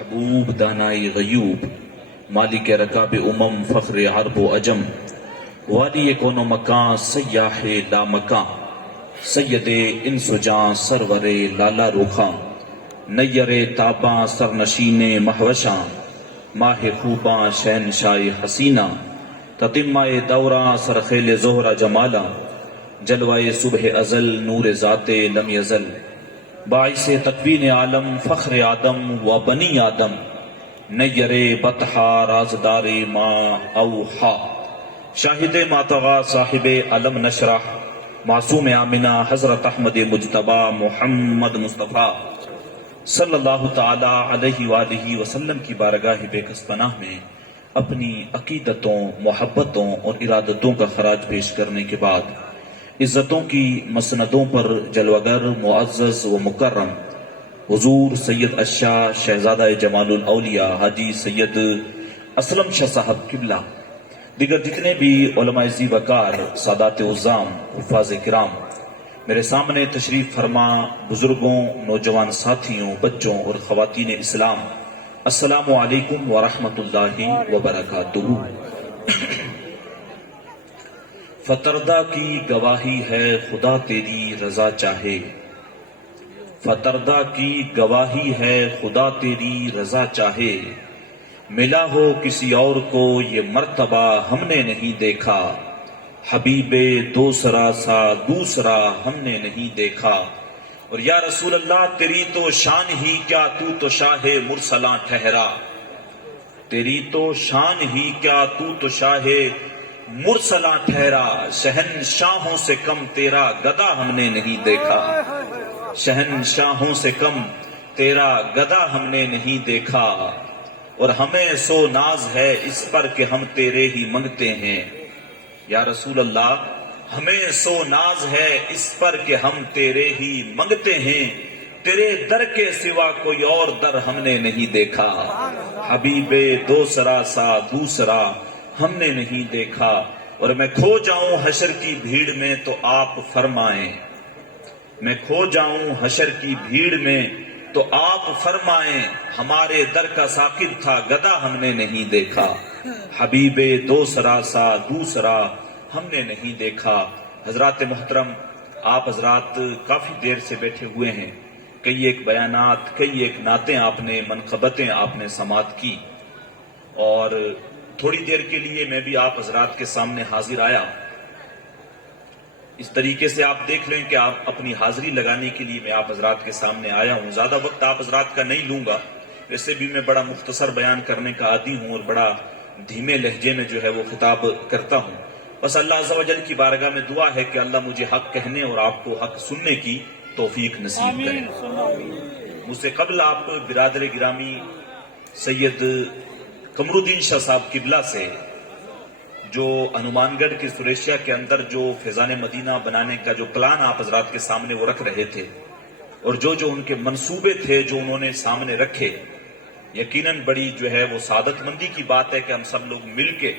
محبوب دانائی غیوب، مالک رکاب امم فخر عرب و عجم، والی کون و مکان سیاح لامکاں، سید انس و جاں سرور لالا رخاں، نیر تاباں سرنشین مہوشاں، ماہ خوباں شہنشاہ حسینہ، تتمہ دوراں سرخیل زہرہ جمالاں، جلوہ صبح ازل نور ذات لم یزل، باعث تکوین عالم فخر آدم و بنی آدم، نیر بطحا رازدار ما اوحا، شاہد ماتغا صاحب علم نشرح، معصوم آمنہ حضرت احمد مجتبی محمد مصطفیٰ صلی اللہ تعالی علیہ وآلہ وسلم کی بارگاہ بے کس پناہ میں اپنی عقیدتوں، محبتوں اور ارادتوں کا خراج پیش کرنے کے بعد عزتوں کی مسندوں پر جلوگر معزز و مکرم حضور سید اشاہ شہزادہ جمال الاولیاء حاجی سید اسلم شاہ صاحب قبلہ، دیگر جتنے بھی علماء ذی وقار، سادات عظام، حفاظ کرام، میرے سامنے تشریف فرما بزرگوں، نوجوان ساتھیوں، بچوں اور خواتین اسلام، السلام علیکم ورحمۃ اللہ وبرکاتہ۔ فتردہ کی گواہی ہے خدا تیری رضا چاہے، فتردہ کی گواہی ہے خدا تیری رضا چاہے، ملا ہو کسی اور کو یہ مرتبہ ہم نے نہیں دیکھا، حبیب دوسرا سا دوسرا ہم نے نہیں دیکھا۔ اور یا رسول اللہ تیری تو شان ہی کیا، تو شاہ مرسلاں ٹھہرا، تیری تو شان ہی کیا، تو شاہ مرسلاں ٹھہرا، شہنشاہوں سے کم تیرا گدا ہم نے نہیں دیکھا، شہنشاہوں سے کم تیرا گدا ہم نے نہیں دیکھا، اور ہمیں سو ناز ہے اس پر کہ ہم تیرے ہی منگتے ہیں۔ یا رسول اللہ ہمیں سو ناز ہے اس پر کہ ہم تیرے ہی منگتے ہیں، تیرے در کے سوا کوئی اور در ہم نے نہیں دیکھا، حبیب دوسرا سا دوسرا ہم نے نہیں دیکھا، اور میں کھو جاؤں حشر کی بھیڑ میں تو آپ فرمائیں، میں کھو جاؤں حشر کی بھیڑ میں تو آپ فرمائیں، ہمارے در کا ساقب تھا گدا ہم نے نہیں دیکھا، حبیب دوسرا سا دوسرا ہم نے نہیں دیکھا۔ حضرات محترم، آپ حضرات کافی دیر سے بیٹھے ہوئے ہیں، کئی ایک بیانات، کئی ایک نعتیں آپ نے، منقبتیں آپ نے سماعت کی، اور تھوڑی دیر کے لیے میں بھی آپ حضرات کے سامنے حاضر آیا۔ اس طریقے سے آپ دیکھ لیں کہ آپ اپنی حاضری لگانے کے لیے میں آپ حضرات کے سامنے آیا ہوں۔ زیادہ وقت آپ حضرات کا نہیں لوں گا، ویسے بھی میں بڑا مختصر بیان کرنے کا عادی ہوں اور بڑا دھیمے لہجے میں جو ہے وہ خطاب کرتا ہوں۔ بس اللہ عز و جل کی بارگاہ میں دعا ہے کہ اللہ مجھے حق کہنے اور آپ کو حق سننے کی توفیق نصیب کرے۔ مجھ سے قبل آپ برادر گرامی سید قمر الدین شاہ صاحب قبلہ سے جو ہنومان گڑھ کے سریشیا کے اندر جو فیضان مدینہ بنانے کا جو پلان آپ حضرات کے سامنے وہ رکھ رہے تھے، اور جو ان کے منصوبے تھے جو انہوں نے سامنے رکھے، یقیناً بڑی جو ہے وہ سعادت مندی کی بات ہے کہ ہم سب لوگ مل کے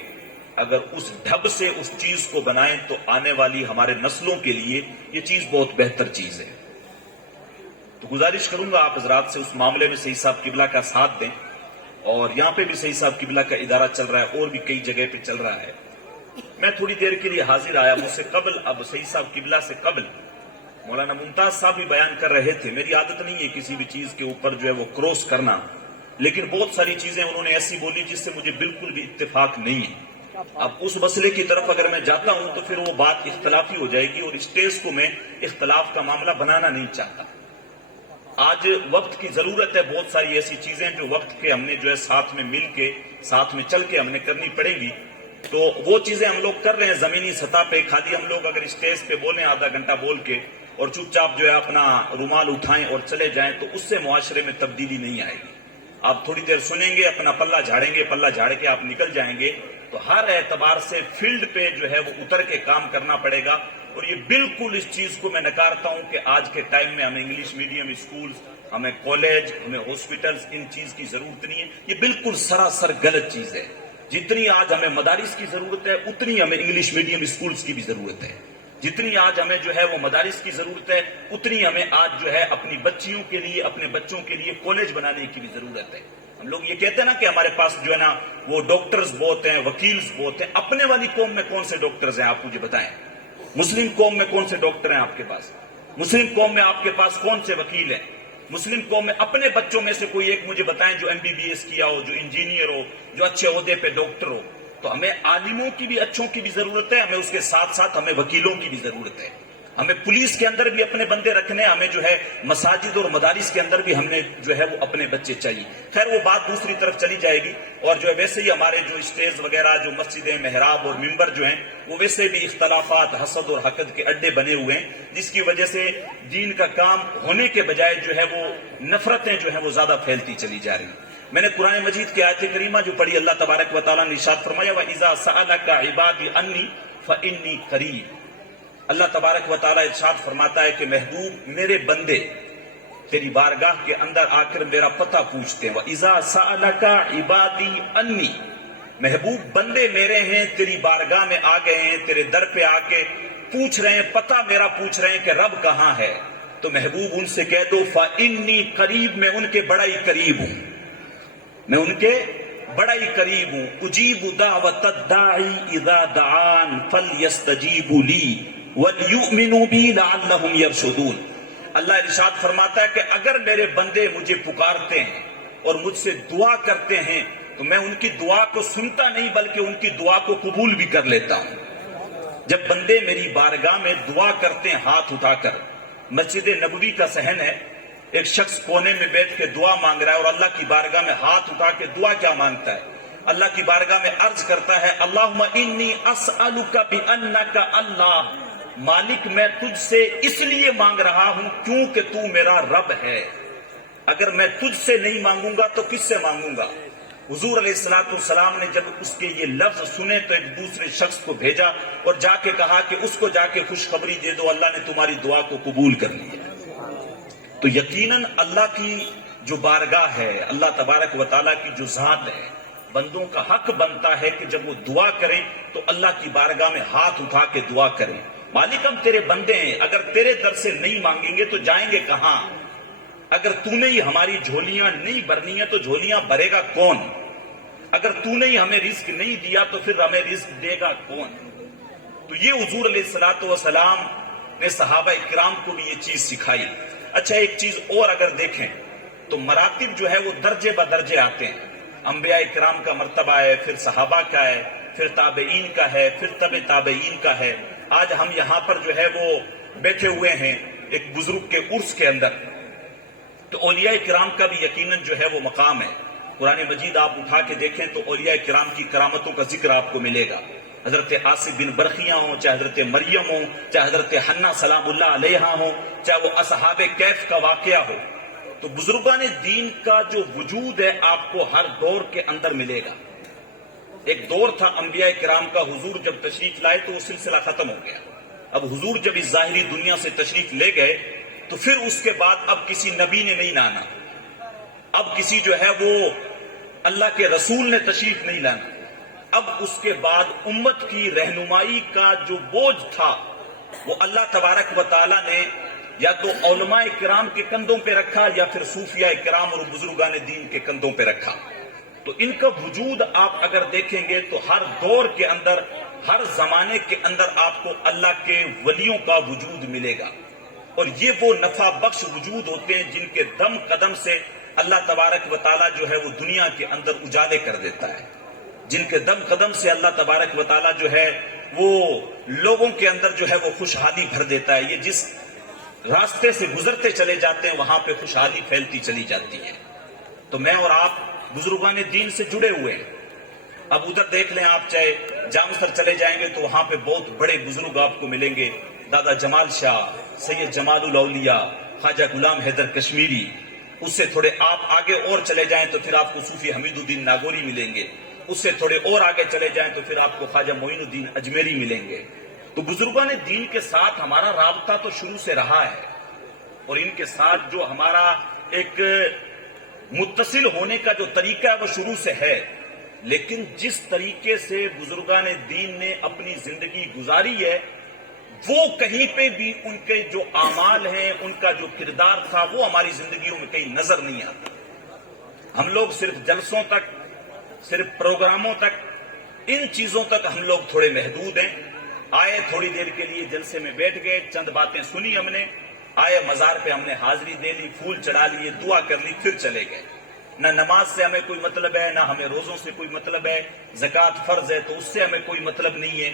اگر اس ڈھب سے اس چیز کو بنائیں تو آنے والی ہمارے نسلوں کے لیے یہ چیز بہت بہتر چیز ہے۔ تو گزارش کروں گا آپ حضرات سے اس معاملے میں سید صاحب قبلہ کا ساتھ دیں، اور یہاں پہ بھی سید صاحب قبلہ کا ادارہ چل رہا ہے اور بھی کئی جگہ پہ چل رہا ہے۔ میں تھوڑی دیر کے لیے حاضر آیا، مجھ سے قبل اب سید صاحب قبلہ سے قبل مولانا ممتاز صاحب بھی بیان کر رہے تھے۔ میری عادت نہیں ہے کسی بھی چیز کے اوپر جو ہے وہ کروس کرنا، لیکن بہت ساری چیزیں انہوں نے ایسی بولی جس سے مجھے بالکل بھی اتفاق نہیں ہے۔ اب اس مسئلے کی طرف اگر میں جاتا ہوں تو پھر وہ بات اختلافی ہو جائے گی، اور اسٹیج کو میں اختلاف کا معاملہ بنانا نہیں چاہتا۔ آج وقت کی ضرورت ہے، بہت ساری ایسی چیزیں جو وقت کے ہم نے جو ہے ساتھ میں مل کے، ساتھ میں چل کے ہم نے کرنی پڑے گی، تو وہ چیزیں ہم لوگ کر رہے ہیں زمینی سطح پہ۔ خالی ہم لوگ اگر اسٹیج پہ بولیں آدھا گھنٹہ بول کے اور چپ چاپ جو ہے اپنا رومال اٹھائیں اور چلے جائیں تو اس سے معاشرے میں تبدیلی نہیں آئے گی۔ آپ تھوڑی دیر سنیں گے، اپنا پلہ جھاڑیں گے، پلہ جھاڑ کے آپ نکل جائیں گے، تو ہر اعتبار سے فیلڈ پہ جو ہے وہ اتر کے کام کرنا پڑے گا۔ اور یہ بالکل اس چیز کو میں نکارتا ہوں کہ آج کے ٹائم میں ہمیں انگلش میڈیم اسکولز، ہمیں کالج، ہمیں ہاسپٹلز، ان چیز کی ضرورت نہیں ہے۔ یہ بالکل سراسر غلط چیز ہے۔ جتنی آج ہمیں مدارس کی ضرورت ہے اتنی ہمیں انگلش میڈیم اسکولز کی بھی ضرورت ہے۔ جتنی آج ہمیں جو ہے وہ مدارس کی ضرورت ہے اتنی ہمیں آج جو ہے اپنی بچیوں کے لیے، اپنے بچوں کے لیے کالج بنانے کی بھی ضرورت ہے۔ ہم لوگ یہ کہتے ہیں نا کہ ہمارے پاس جو ہے نا وہ ڈاکٹرز بہت ہیں، وکیلز بہت ہیں. اپنے والی قوم میں کون سے ڈاکٹرز ہیں آپ مجھے بتائیں. مسلم قوم میں کون سے ڈاکٹر ہیں آپ کے پاس؟ مسلم قوم میں آپ کے پاس کون سے وکیل ہیں؟ مسلم قوم میں اپنے بچوں میں سے کوئی ایک مجھے بتائیں جو MBBS کیا ہو، جو انجینئر ہو، جو اچھے عہدے پہ ڈاکٹر ہو. تو ہمیں عالموں کی بھی، اچھوں کی بھی ضرورت ہے، ہمیں اس کے ساتھ ساتھ ہمیں وکیلوں کی بھی ضرورت ہے. ہمیں پولیس کے اندر بھی اپنے بندے رکھنے، ہمیں جو ہے مساجد اور مدارس کے اندر بھی ہم نے جو ہے وہ اپنے بچے چاہیے. خیر وہ بات دوسری طرف چلی جائے گی. اور جو ہے ویسے ہی ہمارے جو اسٹیج وغیرہ، جو مسجدیں، محراب اور ممبر جو ہیں، وہ ویسے بھی اختلافات، حسد اور حقد کے اڈے بنے ہوئے ہیں، جس کی وجہ سے دین کا کام ہونے کے بجائے جو ہے وہ نفرتیں جو ہیں وہ زیادہ پھیلتی چلی جا رہی ہیں. میں نے قرآن مجید کی آیت کریمہ جو پڑھی، اللہ تبارک و تعالیٰ نے ارشاد فرمایا وَإِذَا سَأَلَكَ عِبَادِي عَنِّي فَإِنِّي قَرِيبٌ. اللہ تبارک و تعالیٰ ارشاد فرماتا ہے کہ محبوب میرے بندے تیری بارگاہ کے اندر آ کر میرا پتہ پوچھتے ہیں. وَإِذَا سَأَلَكَ عِبَادِي عَنِّي، محبوب بندے میرے ہیں، تیری بارگاہ میں آ گئے ہیں، تیرے در پہ آ کے پوچھ رہے ہیں، پتہ میرا پوچھ رہے ہیں کہ رب کہاں ہے. تو محبوب ان سے کہہ دو فَإِنِّي قریب، میں ان کے بڑا ہی قریب ہوں، میں ان کے بڑا ہی قریب ہوں. اجیب دعوت الداعی اذا دعان فلیستجیبوا لی ولیؤمنوا بی لعلہم یرشدون. اللہ ارشاد فرماتا ہے کہ اگر میرے بندے مجھے پکارتے ہیں اور مجھ سے دعا کرتے ہیں تو میں ان کی دعا کو سنتا نہیں بلکہ ان کی دعا کو قبول بھی کر لیتا ہوں. جب بندے میری بارگاہ میں دعا کرتے ہیں ہاتھ اٹھا کر، مسجد نبوی کا صحن ہے، ایک شخص کونے میں بیٹھ کے دعا مانگ رہا ہے اور اللہ کی بارگاہ میں ہاتھ اٹھا کے دعا کیا مانگتا ہے؟ اللہ کی بارگاہ میں عرض کرتا ہے اللہم انی اسألک بانک اللہ، مالک میں تجھ سے اس لیے مانگ رہا ہوں کیونکہ تو میرا رب ہے. اگر میں تجھ سے نہیں مانگوں گا تو کس سے مانگوں گا؟ حضور علیہ السلام نے جب اس کے یہ لفظ سنے تو ایک دوسرے شخص کو بھیجا اور جا کے کہا کہ اس کو جا کے خوشخبری دے دو، اللہ نے تمہاری دعا کو قبول کر لیا. تو یقیناً اللہ کی جو بارگاہ ہے، اللہ تبارک و تعالیٰ کی جو ذات ہے، بندوں کا حق بنتا ہے کہ جب وہ دعا کریں تو اللہ کی بارگاہ میں ہاتھ اٹھا کے دعا کریں. مالک ہم تیرے بندے ہیں، اگر تیرے در سے نہیں مانگیں گے تو جائیں گے کہاں؟ اگر تو نے ہی ہماری جھولیاں نہیں بھرنی ہیں تو جھولیاں بھرے گا کون؟ اگر تو نے ہی ہمیں رزق نہیں دیا تو پھر ہمیں رزق دے گا کون؟ تو یہ حضور علیہ السلام نے صحابہ کرام کو بھی یہ چیز سکھائی. اچھا ایک چیز اور اگر دیکھیں تو مراتب جو ہے وہ درجے بدرجے آتے ہیں. انبیاء کرام کا مرتبہ ہے، پھر صحابہ کا ہے، پھر تابعین کا ہے، پھر تبع تابعین کا ہے. آج ہم یہاں پر جو ہے وہ بیٹھے ہوئے ہیں ایک بزرگ کے عرس کے اندر، تو اولیاء کرام کا بھی یقیناً جو ہے وہ مقام ہے. قرآن مجید آپ اٹھا کے دیکھیں تو اولیاء کرام کی کرامتوں کا ذکر آپ کو ملے گا. حضرت آصف بن برخیاں ہوں، چاہے حضرت مریم ہوں، چاہے حضرت حنا سلام اللہ علیہا ہوں، چاہے وہ اصحاب کیف کا واقعہ ہو. تو بزرگان دین کا جو وجود ہے آپ کو ہر دور کے اندر ملے گا. ایک دور تھا انبیاء کرام کا، حضور جب تشریف لائے تو وہ سلسلہ ختم ہو گیا. اب حضور جب اس ظاہری دنیا سے تشریف لے گئے تو پھر اس کے بعد اب کسی نبی نے نہیں لانا، اب کسی جو ہے وہ اللہ کے رسول نے تشریف نہیں لانا. اب اس کے بعد امت کی رہنمائی کا جو بوجھ تھا وہ اللہ تبارک و تعالیٰ نے یا تو علماء کرام کے کندھوں پہ رکھا یا پھر صوفیاء کرام اور بزرگان دین کے کندھوں پہ رکھا. تو ان کا وجود آپ اگر دیکھیں گے تو ہر دور کے اندر، ہر زمانے کے اندر آپ کو اللہ کے ولیوں کا وجود ملے گا. اور یہ وہ نفع بخش وجود ہوتے ہیں جن کے دم قدم سے اللہ تبارک و تعالیٰ جو ہے وہ دنیا کے اندر اجالے کر دیتا ہے، جن کے دم قدم سے اللہ تبارک و تعالیٰ جو ہے وہ لوگوں کے اندر جو ہے وہ خوشحالی بھر دیتا ہے. یہ جس راستے سے گزرتے چلے جاتے ہیں وہاں پہ خوشحالی پھیلتی چلی جاتی ہے. تو میں اور آپ بزرگان دین سے جڑے ہوئے ہیں. اب ادھر دیکھ لیں آپ، چاہے جامسر چلے جائیں گے تو وہاں پہ بہت بڑے بزرگ آپ کو ملیں گے، دادا جمال شاہ، سید جمال الاولیاء، خواجہ غلام حیدر کشمیری. اس سے تھوڑے آپ آگے اور چلے جائیں تو پھر آپ کو صوفی حمید الدین ناگوری ملیں گے. اس سے تھوڑے اور آگے چلے جائیں تو پھر آپ کو خواجہ معین الدین اجمیری ملیں گے. تو بزرگان دین کے ساتھ ہمارا رابطہ تو شروع سے رہا ہے اور ان کے ساتھ جو ہمارا ایک متصل ہونے کا جو طریقہ ہے وہ شروع سے ہے. لیکن جس طریقے سے بزرگان دین نے اپنی زندگی گزاری ہے وہ کہیں پہ بھی ان کے جو اعمال ہیں، ان کا جو کردار تھا وہ ہماری زندگیوں میں کہیں نظر نہیں آتا. ہم لوگ صرف جلسوں تک، صرف پروگراموں تک، ان چیزوں تک ہم لوگ تھوڑے محدود ہیں. آئے تھوڑی دیر کے لیے جلسے میں بیٹھ گئے، چند باتیں سنی ہم نے، آئے مزار پہ ہم نے حاضری دے لی، پھول چڑھا لیے، دعا کر لی، پھر چلے گئے. نہ نماز سے ہمیں کوئی مطلب ہے، نہ ہمیں روزوں سے کوئی مطلب ہے. زکوٰۃ فرض ہے تو اس سے ہمیں کوئی مطلب نہیں ہے.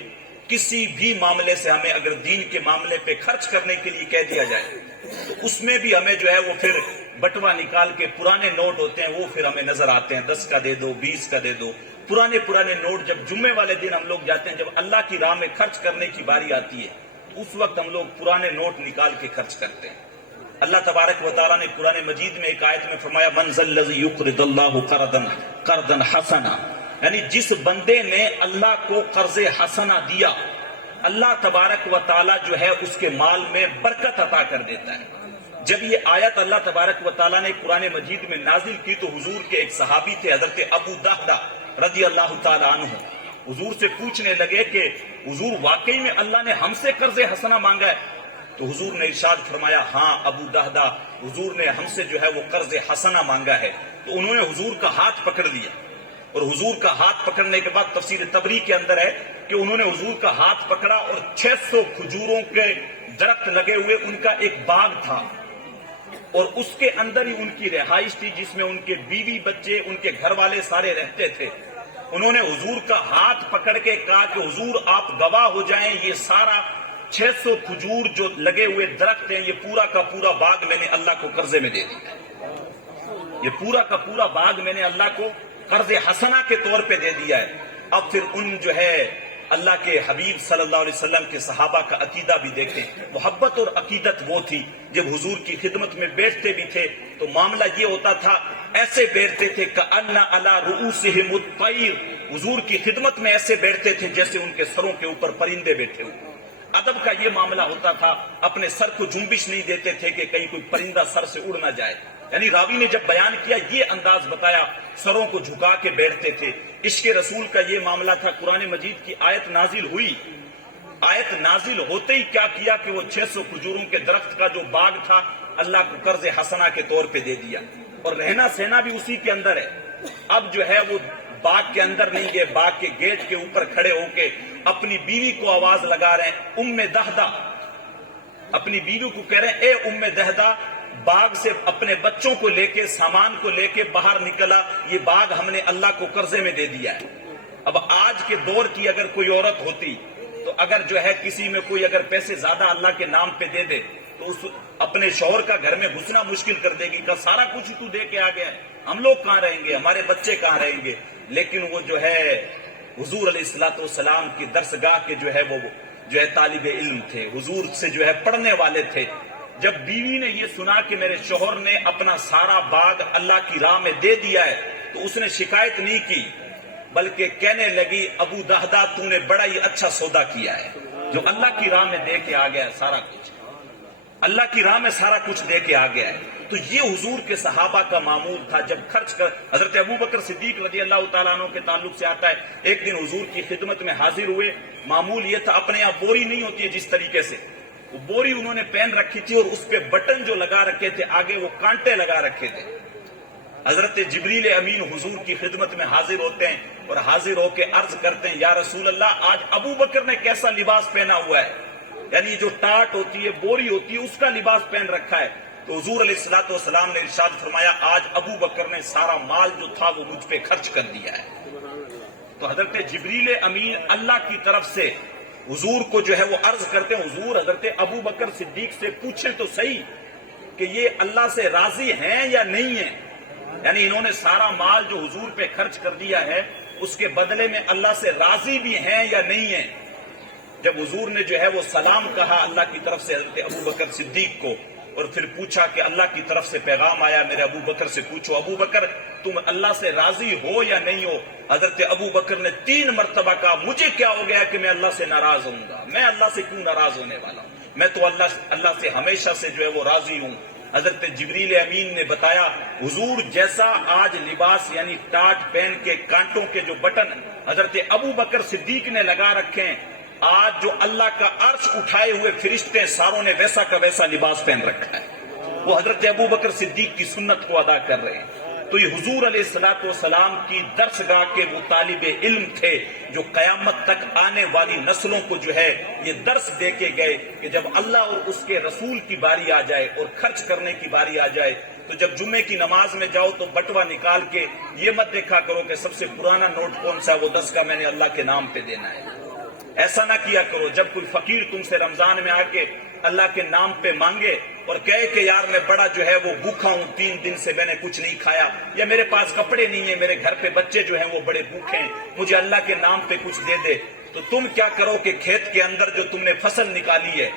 کسی بھی معاملے سے ہمیں اگر دین کے معاملے پہ خرچ کرنے کے لیے کہہ دیا جائے تو اس میں بھی ہمیں جو ہے وہ پھر بٹوا نکال کے پرانے نوٹ ہوتے ہیں وہ پھر ہمیں نظر آتے ہیں، 10 کا دے دو، 20 کا دے دو، پرانے نوٹ. جب جمعے والے دن ہم لوگ جاتے ہیں، جب اللہ کی راہ میں خرچ کرنے کی باری آتی ہے، اس وقت ہم لوگ پرانے نوٹ نکال کے خرچ کرتے ہیں. اللہ تبارک و تعالیٰ نے قرآن مجید میں ایک آیت میں فرمایا من ذا الذی یقرض اللہ قرضا حسنا، یعنی جس بندے نے اللہ کو قرض حسنا دیا، اللہ تبارک و تعالیٰ جو ہے اس کے مال میں برکت عطا کر دیتا ہے. جب یہ آیت اللہ تبارک و تعالیٰ نے قرآن مجید میں نازل کی تو حضور کے ایک صحابی تھے حضرت ابو دہدہ رضی اللہ تعالیٰ عنہ، حضور سے پوچھنے لگے کہ حضور واقعی میں اللہ نے ہم سے قرض حسنا مانگا ہے؟ تو حضور نے ارشاد فرمایا ہاں ابو دہدہ، حضور نے ہم سے جو ہے وہ قرض حسنا مانگا ہے. تو انہوں نے حضور کا ہاتھ پکڑ لیا، اور حضور کا ہاتھ پکڑنے کے بعد تفسیر تبری کے اندر ہے کہ انہوں نے حضور کا ہاتھ پکڑا اور 600 کھجوروں کے درخت لگے ہوئے ان کا ایک باغ تھا، اور اس کے اندر ہی ان کی رہائش تھی جس میں ان کے بیوی بچے، ان کے گھر والے سارے رہتے تھے. انہوں نے حضور کا ہاتھ پکڑ کے کہا کہ حضور آپ گواہ ہو جائیں، یہ سارا 600 کھجور جو لگے ہوئے درخت ہیں، یہ پورا کا پورا باغ میں نے اللہ کو قرضے میں دے دیا. یہ پورا کا پورا باغ میں نے اللہ کو قرض حسنا کے طور پہ دے دیا ہے. اب پھر ان جو ہے اللہ کے حبیب صلی اللہ علیہ وسلم کے صحابہ کا عقیدہ بھی دیکھیں. محبت اور عقیدت وہ تھی جب حضور کی خدمت میں بیٹھتے بھی تھے تو معاملہ یہ ہوتا تھا، ایسے بیٹھتے تھے کأن علی رؤوسہم الطیر، حضور کی خدمت میں ایسے بیٹھتے تھے جیسے ان کے سروں کے اوپر پرندے بیٹھے ہوئے. ادب کا یہ معاملہ ہوتا تھا، اپنے سر کو جنبش نہیں دیتے تھے کہ کہیں کوئی پرندہ سر سے اڑ نہ جائے. یعنی راوی نے جب بیان کیا یہ انداز بتایا، سروں کو جھکا کے بیٹھتے تھے. عشق رسول کا یہ معاملہ تھا. قرآن مجید کی آیت نازل ہوئی، آیت نازل ہوتے ہی کیا کیا کہ وہ 600 کھجوروں کے درخت کا جو باغ تھا اللہ کو قرض حسنا کے طور پہ دے دیا، اور رہنا سہنا بھی اسی کے اندر ہے. اب جو ہے وہ باغ کے اندر نہیں گئے، باغ کے گیٹ کے اوپر کھڑے ہو کے اپنی بیوی کو آواز لگا رہے ہیں، ام دہدہ، اپنی بیوی کو کہہ رہے ہیں اے ام دہدہ، باغ سے اپنے بچوں کو لے کے، سامان کو لے کے باہر نکلا، یہ باغ ہم نے اللہ کو قرضے میں دے دیا ہے. اب آج کے دور کی اگر کوئی عورت ہوتی تو اگر جو ہے کسی میں کوئی اگر پیسے زیادہ اللہ کے نام پہ دے دے تو اس اپنے شوہر کا گھر میں گھسنا مشکل کر دے گی کہ سارا کچھ تو دے کے آ گیا ہے، ہم لوگ کہاں رہیں گے، ہمارے بچے کہاں رہیں گے. لیکن وہ جو ہے حضور علیہ الصلوۃ والسلام کی درسگاہ کے جو ہے وہ جو ہے طالب علم تھے، حضور سے جو ہے پڑھنے والے تھے. جب بیوی نے یہ سنا کہ میرے شوہر نے اپنا سارا باغ اللہ کی راہ میں دے دیا ہے تو اس نے شکایت نہیں کی، بلکہ کہنے لگی ابو دہدہ تو نے بڑا ہی اچھا سودا کیا ہے، جو اللہ کی راہ میں دے کے آ گیا ہے، سارا کچھ اللہ کی راہ میں سارا کچھ دے کے آ گیا ہے. تو یہ حضور کے صحابہ کا معمول تھا. جب خرچ کر حضرت ابو بکر صدیق رضی اللہ تعالیٰ عنہ کے تعلق سے آتا ہے، ایک دن حضور کی خدمت میں حاضر ہوئے. معمول یہ تھا، اپنے آپ بوری نہیں ہوتی ہے جس طریقے سے، وہ بوری انہوں نے پہن رکھی تھی اور اس پہ بٹن جو لگا رکھے تھے آگے وہ کانٹے لگا رکھے تھے. حضرت جبریل امین حضور کی خدمت میں حاضر ہوتے ہیں اور حاضر ہو کے عرض کرتے ہیں یا رسول اللہ آج ابو بکر نے کیسا لباس پہنا ہوا ہے، یعنی جو ٹاٹ ہوتی ہے، بوری ہوتی ہے، اس کا لباس پہن رکھا ہے. تو حضور علیہ الصلوۃ والسلام نے ارشاد فرمایا آج ابو بکر نے سارا مال جو تھا وہ مجھ پہ خرچ کر دیا ہے. تو حضرت جبریل امین اللہ کی طرف سے حضور کو جو ہے وہ عرض کرتے ہیں حضور حضرت ابو بکر صدیق سے پوچھیں تو صحیح کہ یہ اللہ سے راضی ہیں یا نہیں ہیں، یعنی انہوں نے سارا مال جو حضور پہ خرچ کر دیا ہے اس کے بدلے میں اللہ سے راضی بھی ہیں یا نہیں ہیں. جب حضور نے جو ہے وہ سلام کہا اللہ کی طرف سے حضرت ابو بکر صدیق کو، اور پھر پوچھا کہ اللہ کی طرف سے پیغام آیا میرے ابو بکر سے پوچھو ابو بکر تم اللہ سے راضی ہو یا نہیں ہو. حضرت ابو بکر نے 3 مرتبہ کہا مجھے کیا ہو گیا کہ میں اللہ سے ناراض ہوں گا، میں اللہ سے کیوں ناراض ہونے والا ہوں، میں تو اللہ سے ہمیشہ سے جو ہے وہ راضی ہوں. حضرت جبریل امین نے بتایا حضور جیسا آج لباس یعنی ٹاٹ پہن کے کانٹوں کے جو بٹن حضرت ابو بکر صدیق نے لگا رکھے ہیں، آج جو اللہ کا عرش اٹھائے ہوئے فرشتے ساروں نے ویسا کا ویسا لباس پہن رکھا ہے. وہ حضرت ابو بکر صدیق کی سنت کو ادا کر رہے ہیں. تو یہ حضور علیہ الصلوۃ والسلام کی درسگاہ کے وہ طالب علم تھے جو قیامت تک آنے والی نسلوں کو جو ہے یہ درس دے کے گئے کہ جب اللہ اور اس کے رسول کی باری آ جائے اور خرچ کرنے کی باری آ جائے تو جب جمعے کی نماز میں جاؤ تو بٹوا نکال کے یہ مت دیکھا کرو کہ سب سے پرانا نوٹ کون سا، وہ 10 کا میں نے اللہ کے نام پہ دینا ہے۔ ایسا نہ کیا کرو۔ جب کوئی فقیر تم سے رمضان میں آ کے اللہ کے نام پہ مانگے اور کہے کہ یار میں بڑا جو ہے وہ بھوکا ہوں، 3 دن سے میں نے کچھ نہیں کھایا، یا میرے پاس کپڑے نہیں ہیں، میرے گھر پہ بچے جو ہیں وہ بڑے بھوکے ہیں، مجھے اللہ کے نام پہ کچھ دے دے، تو تم کیا کرو کہ کھیت کے اندر جو تم نے فصل نکالی ہے،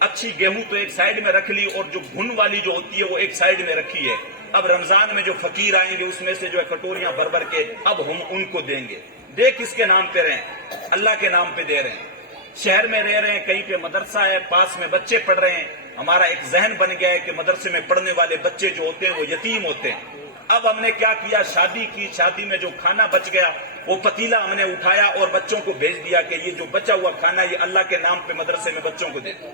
اچھی گیہوں تو ایک سائیڈ میں رکھ لی اور جو گھن والی جو ہوتی ہے وہ ایک سائیڈ میں رکھی ہے۔ اب رمضان میں جو فقیر آئیں گے اس میں سے جو ہے کٹوریاں بھر بھر کے اب ہم ان کو دیں گے۔ دیکھ کس کے نام پہ رہے ہیں؟ اللہ کے نام پہ دے رہے ہیں۔ شہر میں رہ رہے ہیں، کہیں پہ مدرسہ ہے، پاس میں بچے پڑھ رہے ہیں، ہمارا ایک ذہن بن گیا ہے کہ مدرسے میں پڑھنے والے بچے جو ہوتے ہیں وہ یتیم ہوتے ہیں۔ اب ہم نے کیا کیا، شادی کی، شادی میں جو کھانا بچ گیا وہ پتیلا ہم نے اٹھایا اور بچوں کو بھیج دیا کہ یہ جو بچا ہوا کھانا یہ اللہ کے نام پہ مدرسے میں بچوں کو دے دو۔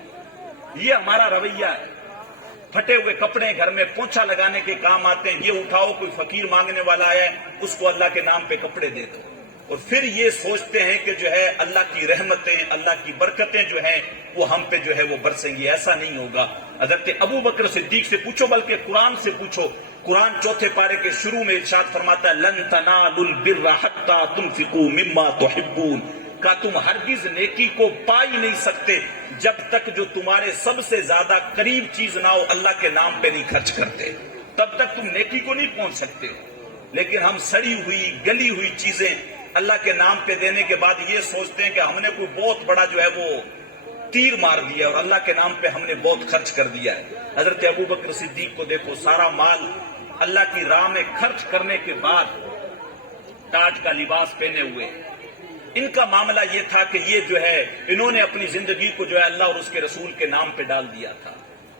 یہ ہمارا رویہ ہے۔ پھٹے ہوئے کپڑے گھر میں پونچھا لگانے کے کام آتے ہیں، یہ اٹھاؤ، کوئی فقیر مانگنے والا ہے اس کو اللہ کے نام پہ کپڑے دے دو، اور پھر یہ سوچتے ہیں کہ جو ہے اللہ کی رحمتیں، اللہ کی برکتیں جو ہیں وہ ہم پہ جو ہے وہ برسیں گی۔ ایسا نہیں ہوگا۔ حضرت ابو بکر صدیق سے پوچھو، بلکہ قرآن سے پوچھو۔ قرآن 4 پارے کے شروع میں ارشاد فرماتا ہے لن تنالوا البر حتى تنفقوا مما تحبون، کہ تم ہرگز نیکی کو پا ہی نہیں سکتے جب تک جو تمہارے سب سے زیادہ قریب چیز نہ ہو اللہ کے نام پہ نہیں خرچ کرتے، تب تک تم نیکی کو نہیں پہنچ سکتے۔ لیکن ہم سڑی ہوئی گلی ہوئی چیزیں اللہ کے نام پہ دینے کے بعد یہ سوچتے ہیں کہ ہم نے کوئی بہت بڑا جو ہے وہ تیر مار دیا اور اللہ کے نام پہ ہم نے بہت خرچ کر دیا ہے۔ حضرت ابو بکر صدیق کو دیکھو، سارا مال اللہ کی راہ میں خرچ کرنے کے بعد تاج کا لباس پہنے ہوئے، ان کا معاملہ یہ تھا کہ یہ جو ہے انہوں نے اپنی زندگی کو جو ہے اللہ اور اس کے رسول کے نام پہ ڈال دیا تھا۔